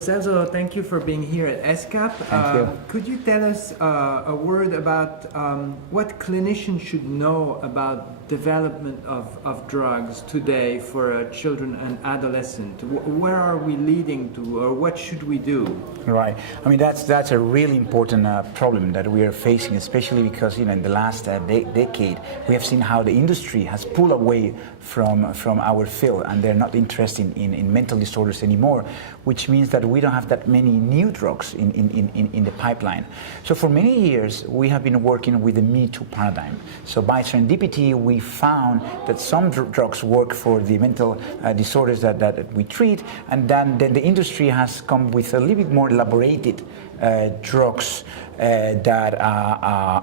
Celso, thank you for being here at ESCAP. Thank you. Could you tell us a word about what clinicians should know about development of drugs today for children and adolescents? Where are we leading to, or what should we do? Right. I mean, that's a really important problem that we are facing, especially because in the last decade we have seen how the industry has pulled away from our field, and they're not interested in mental disorders anymore, which means that we don't have that many new drugs in the pipeline. So for many years we have been working with the Me Too paradigm. So by serendipity we found that some drugs work for the mental disorders that we treat, and then the industry has come with a little bit more elaborated drugs that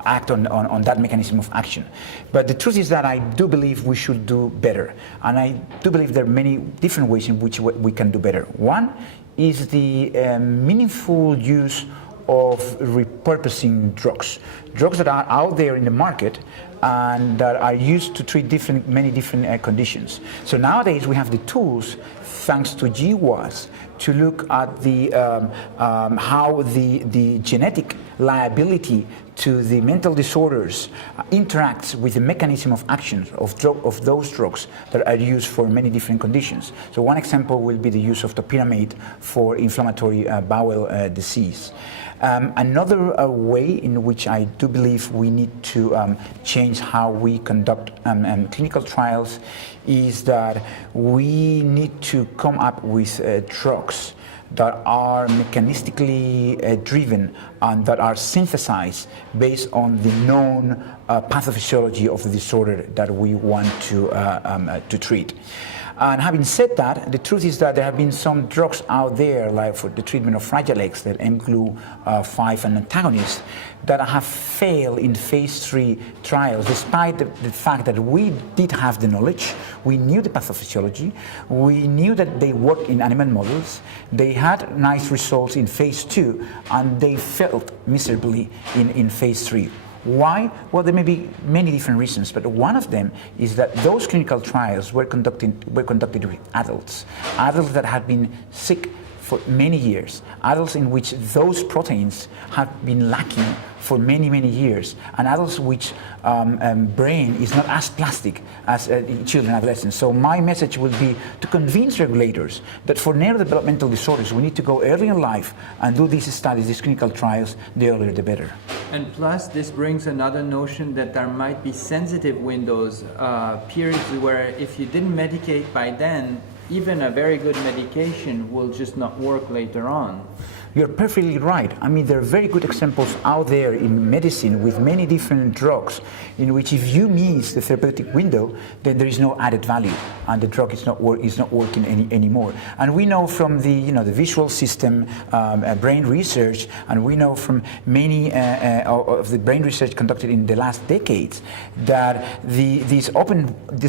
act on that mechanism of action. But the truth is that I do believe we should do better, and I do believe there are many different ways in which we can do better. One is the meaningful use of repurposing drugs that are out there in the market and that are used to treat many different conditions. So nowadays we have the tools, thanks to GWAS, to look at the how the genetic liability to the mental disorders interacts with the mechanism of action of those drugs that are used for many different conditions. So one example will be the use of topiramate for inflammatory bowel disease. Another way in which I do believe we need to change how we conduct clinical trials is that we need to come up with drugs that are mechanistically driven and that are synthesized based on the known pathophysiology of the disorder that we want to treat. And having said that, the truth is that there have been some drugs out there, like for the treatment of Fragile X, that mGlu5 an antagonist, that have failed in phase 3 trials, despite the fact that we did have the knowledge, we knew the pathophysiology, we knew that they worked in animal models, they had nice results in phase 2, and they failed miserably in phase 3. Why? Well, there may be many different reasons, but one of them is that those clinical trials were conducted with adults that had been sick for many years, adults in which those proteins have been lacking for many years, and adults which brain is not as plastic as children and adolescents. So my message would be to convince regulators that for neurodevelopmental disorders we need to go early in life and do these studies, these clinical trials, the earlier the better. And plus, this brings another notion that there might be sensitive windows, periods where if you didn't medicate by then, even a very good medication will just not work later on. You're perfectly right. I mean, there are very good examples out there in medicine with many different drugs in which if you miss the therapeutic window, then there is no added value and the drug is not working anymore. And we know from the the visual system brain research, and we know from many of the brain research conducted in the last decades that these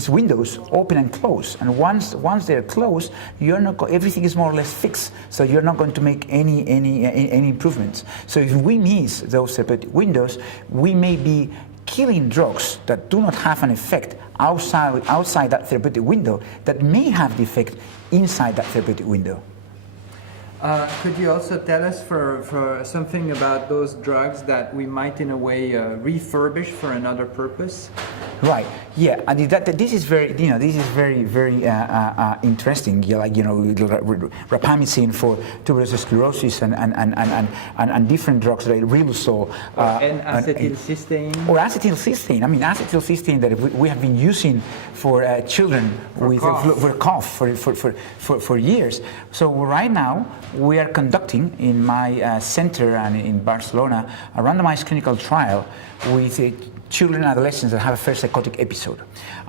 windows open and close, and once they're closed, everything is more or less fixed. So you're not going to make any improvements. So if we miss those therapeutic windows, we may be killing drugs that do not have an effect outside that therapeutic window that may have the effect inside that therapeutic window. Could you also tell us for something about those drugs that we might in a way refurbish for another purpose? Right. Yeah. And this is very interesting. Like rapamycin for tuberous sclerosis and different drugs that Riluzole. And acetylcysteine. Or acetylcysteine. I mean, acetylcysteine that we have been using for children with cough for years. So right now we are conducting in my center and in Barcelona a randomized clinical trial with children and adolescents that have a first psychotic episode.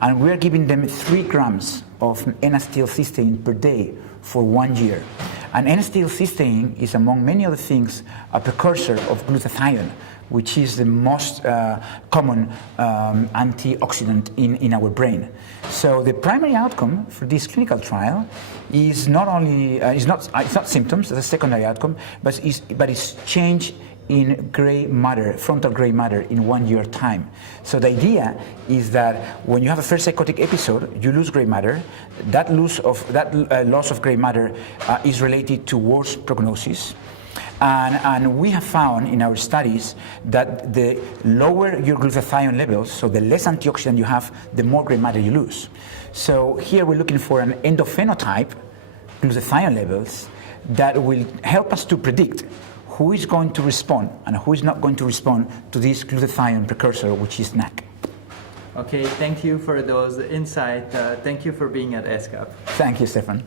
And we are giving them 3 grams of N-acetylcysteine per day for 1 year. And N-acetylcysteine is, among many other things, a precursor of glutathione, which is the most common antioxidant in our brain. So the primary outcome for this clinical trial is not only it's not symptoms, that's a secondary outcome, but it's change in gray matter, frontal gray matter, in 1 year time. So the idea is that when you have a first psychotic episode, you lose gray matter. That loss of gray matter is related to worse prognosis. And we have found in our studies that the lower your glutathione levels, so the less antioxidant you have, the more gray matter you lose. So here we're looking for an endophenotype, glutathione levels, that will help us to predict who is going to respond and who is not going to respond to this glutathione precursor, which is NAC. Okay, thank you for those insights. Thank you for being at ESCAP. Thank you, Stephan.